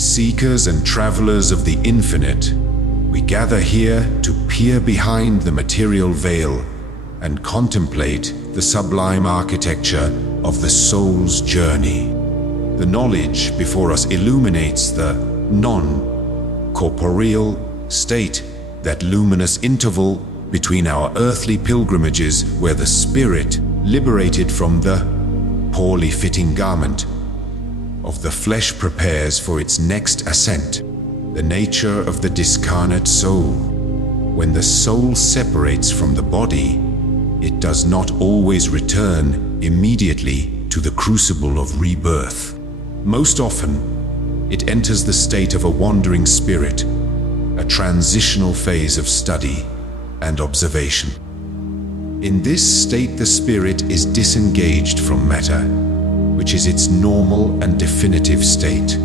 Seekers and travelers of the infinite, we gather here to peer behind the material veil and contemplate the sublime architecture of the soul's journey. The knowledge before us illuminates the non-corporeal state, that luminous interval between our earthly pilgrimages where the spirit, liberated from the poorly fitting garment of the flesh, prepares for its next ascent. The nature of the discarnate soul. When the soul separates from the body, it does not always return immediately to the crucible of rebirth. Most often, it enters the state of a wandering spirit, a transitional phase of study and observation. In this state, the spirit is disengaged from matter, which is its normal and definitive state.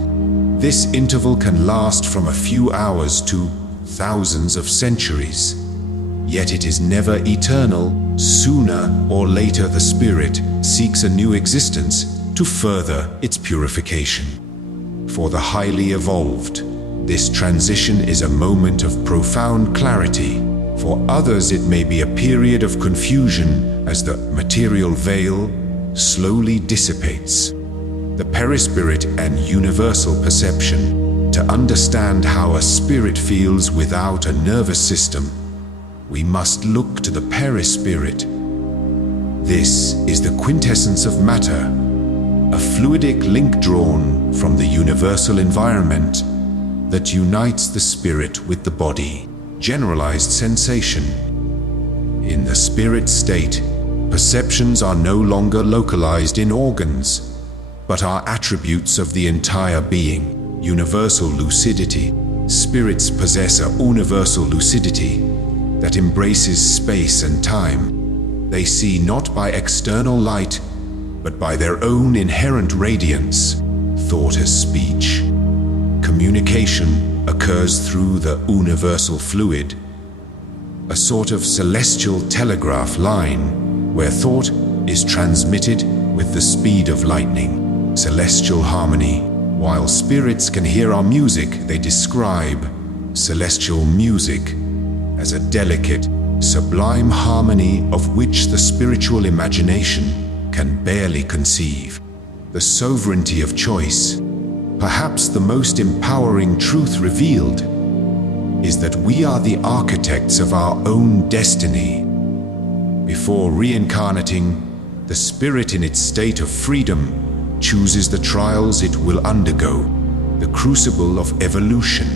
This interval can last from a few hours to thousands of centuries, yet it is never eternal. Sooner or later, the spirit seeks a new existence to further its purification. For the highly evolved, this transition is a moment of profound clarity. For others, it may be a period of confusion as the material veil slowly dissipates. The perispirit and universal perception. To understand how a spirit feels without a nervous system, we must look to the perispirit. This is the quintessence of matter, a fluidic link drawn from the universal environment that unites the spirit with the body. Generalized sensation. In the spirit state, perceptions are no longer localized in organs, but are attributes of the entire being. Universal lucidity. Spirits possess a universal lucidity that embraces space and time. They see not by external light, but by their own inherent radiance. Thought as speech. Communication occurs through the universal fluid, a sort of celestial telegraph line where thought is transmitted with the speed of lightning. Celestial harmony. While spirits can hear our music, they describe celestial music as a delicate, sublime harmony of which the spiritual imagination can barely conceive. The sovereignty of choice. Perhaps the most empowering truth revealed is that we are the architects of our own destiny. Before reincarnating, the spirit in its state of freedom chooses the trials it will undergo, the crucible of evolution.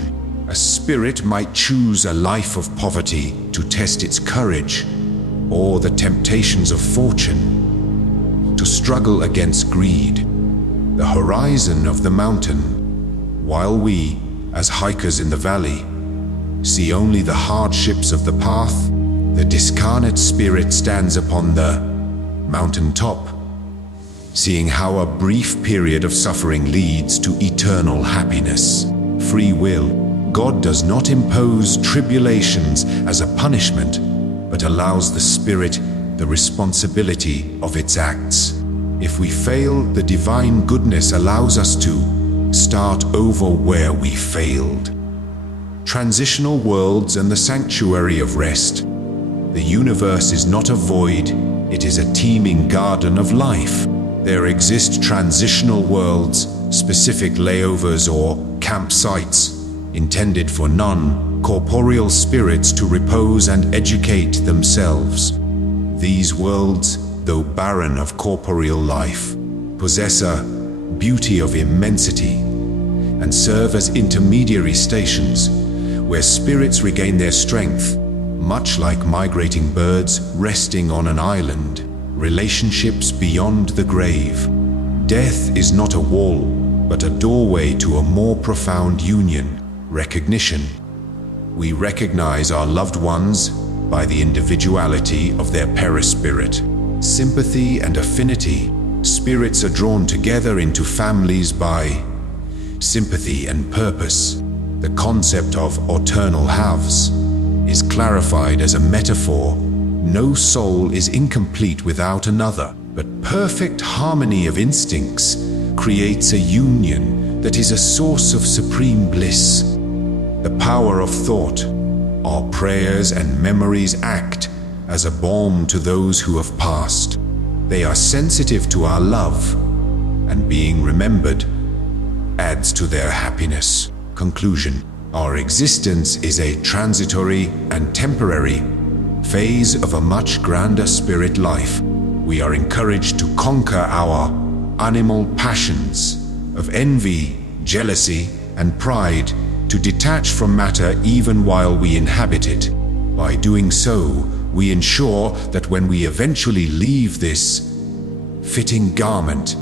A spirit might choose a life of poverty to test its courage, or the temptations of fortune to struggle against greed. The horizon of the mountain, while we, as hikers in the valley, see only the hardships of the path, the discarnate spirit stands upon the mountain top, seeing how a brief period of suffering leads to eternal happiness. Free will. God does not impose tribulations as a punishment, but allows the spirit the responsibility of its acts. If we fail, the divine goodness allows us to start over where we failed. Transitional worlds and the sanctuary of rest. The universe is not a void, it is a teeming garden of life. There exist transitional worlds, specific layovers or campsites, intended for non-corporeal spirits to repose and educate themselves. These worlds, though barren of corporeal life, possess a beauty of immensity and serve as intermediary stations where spirits regain their strength, much like migrating birds resting on an island. Relationships beyond the grave. Death is not a wall, but a doorway to a more profound union. Recognition. We recognize our loved ones by the individuality of their perispirit. Sympathy and affinity. Spirits are drawn together into families by sympathy and purpose. The concept of eternal halves is clarified as a metaphor. No soul is incomplete without another, but perfect harmony of instincts creates a union that is a source of supreme bliss. The power of thought, our prayers and memories act as a balm to those who have passed. They are sensitive to our love, and being remembered adds to their happiness. Conclusion: our existence is a transitory and temporary phase of a much grander spirit life. We are encouraged to conquer our animal passions of envy, jealousy, and pride, to detach from matter even while we inhabit it. By doing so, we ensure that when we eventually leave this fitting garment,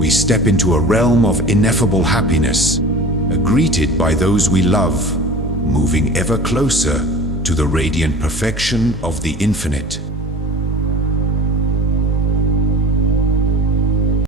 we step into a realm of ineffable happiness, greeted by those we love, moving ever closer to the radiant perfection of the infinite.